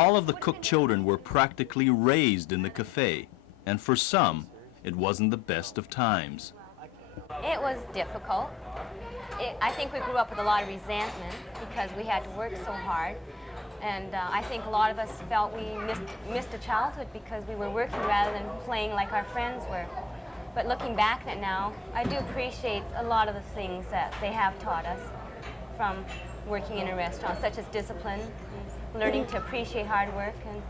All of the Cook children were practically raised in the cafe, and for some, it wasn't the best of times. It was difficult. I think we grew up with a lot of resentment because we had to work so hard. And I think a lot of us felt we missed a childhood because we were working rather than playing like our friends were. But looking back at it now, I do appreciate a lot of the things that they have taught us from working in a restaurant, such as discipline, learning to appreciate hard work, and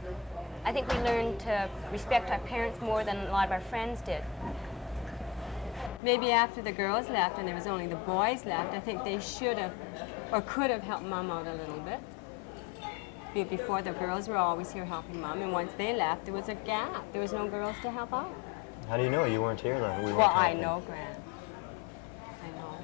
I think we learned to respect our parents more than a lot of our friends did. Maybe after the girls left and there was only the boys left, I think they should have or could have helped Mom out a little bit. Before, the girls were always here helping Mom, and once they left, there was a gap. There was no girls to help out. How do you know? You weren't here then? Well, I know, Grant. I know.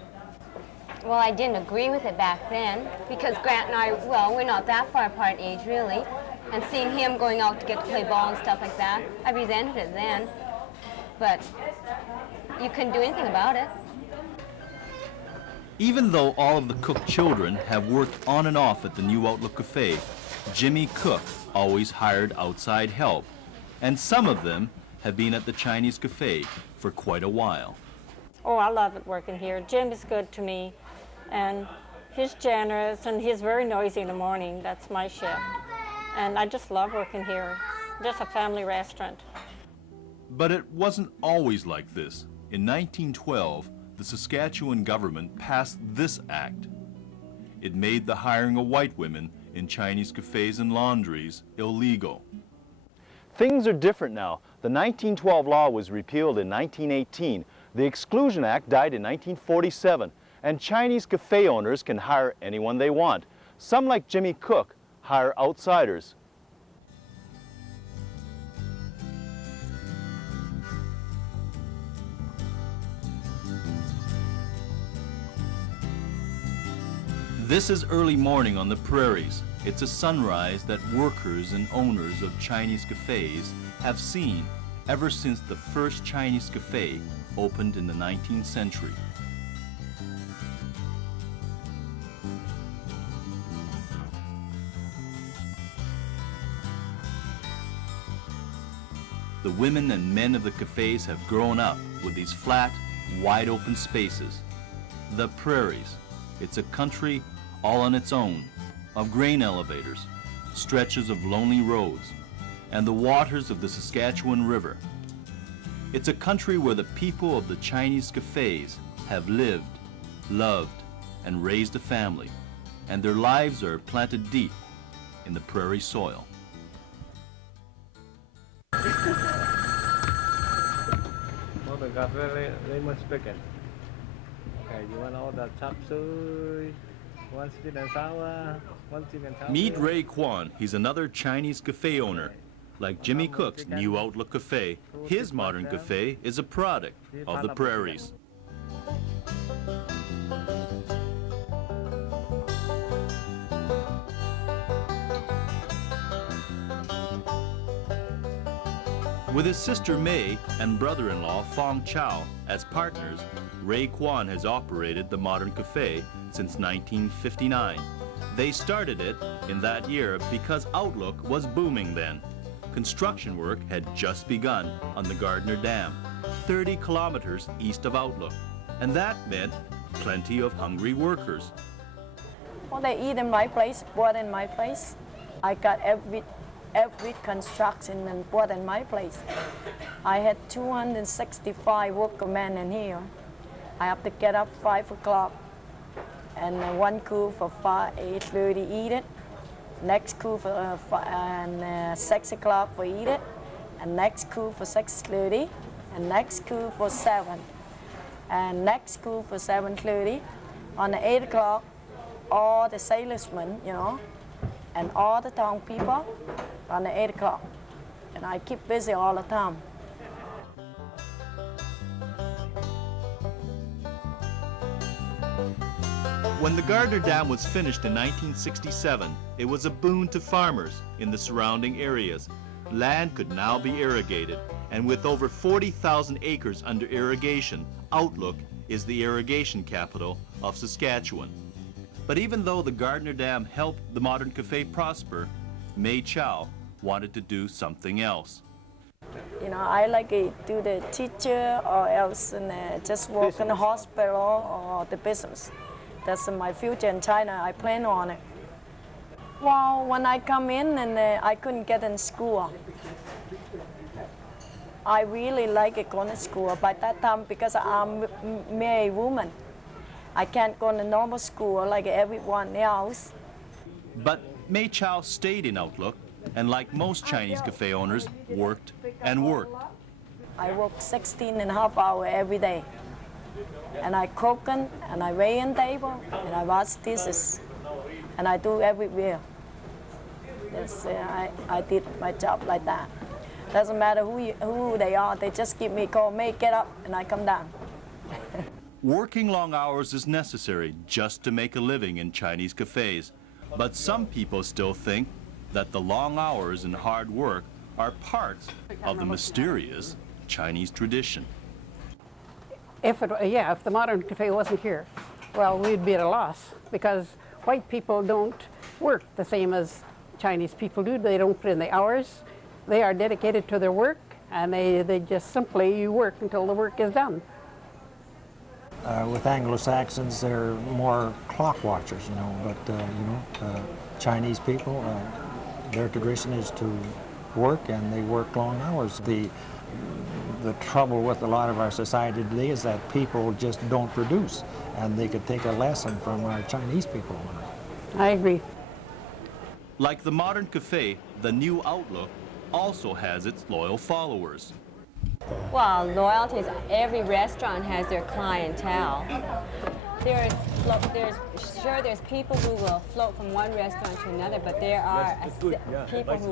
Well, I didn't agree with it back then because Grant and I, well, we're not that far apart in age, really. And seeing him going out to get to play ball and stuff like that, I resented it then. But you couldn't do anything about it. Even though all of the Cook children have worked on and off at the New Outlook Cafe, Jimmy Cook always hired outside help, and some of them have been at the Chinese Cafe for quite a while. Oh, I love it working here. Jim is good to me, and he's generous, and he's very noisy in the morning. That's my shift. And I just love working here. Just a family restaurant. But it wasn't always like this. In 1912, the Saskatchewan government passed this act. It made the hiring of white women in Chinese cafes and laundries illegal. Things are different now. The 1912 law was repealed in 1918. The Exclusion Act died in 1947, and Chinese cafe owners can hire anyone they want. Some, like Jimmy Cook, hire outsiders. This is early morning on the prairies. It's a sunrise that workers and owners of Chinese cafes have seen ever since the first Chinese cafe opened in the 19th century. The women and men of the cafes have grown up with these flat, wide open spaces. The prairies. It's a country all on its own, of grain elevators, stretches of lonely roads, and the waters of the Saskatchewan River. It's a country where the people of the Chinese cafes have lived, loved, and raised a family, and their lives are planted deep in the prairie soil. Lemon spigot. Okay, you want all the chop suey, one sweet and sour, one sweet and sour. Meet Ray Kwan. He's another Chinese cafe owner. Like Jimmy Cook's New Outlook Cafe, his modern cafe is a product of the prairies. With his sister May and brother-in-law Fong Chow as partners, Ray Kwan has operated the modern cafe since 1959. They started it in that year because Outlook was booming then. Construction work had just begun on the Gardner Dam, 30 kilometers east of Outlook, and that meant plenty of hungry workers. Well, they eat in my place, bought in my place. I got every construction and bought in my place. I had 265 workmen in here. I have to get up 5 o'clock, and one crew for 8:30 eat it. Next crew for 6 o'clock for eat it, and next crew for 6:30, and next crew for 7, and next crew for 7:30. On the 8 o'clock, all the salesmen, you know, and all the town people on the 8 o'clock, and I keep busy all the time. When the Gardner Dam was finished in 1967, it was a boon to farmers in the surrounding areas. Land could now be irrigated, and with over 40,000 acres under irrigation, Outlook is the irrigation capital of Saskatchewan. But even though the Gardner Dam helped the modern cafe prosper, Mei Chow wanted to do something else. You know, I like to do the teacher or else just work in the hospital or the business. That's my future in China. I plan on it. Well, when I come in and I couldn't get in school, I really like it going to school. By that time, because I'm a married woman, I can't go to normal school like everyone else. But Mei Chow stayed in Outlook and, like most Chinese cafe owners, worked and worked. I work 16 and a half hours every day. And I cook and I wait on table and I wash dishes and I do everywhere. Yes, I did my job like that. Doesn't matter who they are, they just give me a call, May, get up, and I come down. Working long hours is necessary just to make a living in Chinese cafes. But some people still think that the long hours and hard work are parts of the mysterious Chinese tradition. If the modern cafe wasn't here, well, we'd be at a loss because white people don't work the same as Chinese people do. They don't put in the hours. They are dedicated to their work, and they just simply work until the work is done. With Anglo-Saxons, they're more clock watchers, you know, but Chinese people, their tradition is to work, and they work long hours. The trouble with a lot of our society today is that people just don't produce, and they could take a lesson from our Chinese people. I agree. Like the modern cafe, the new Outlook also has its loyal followers. Well, loyalty is every restaurant has their clientele. There's people who will float from one restaurant to another, but there are people who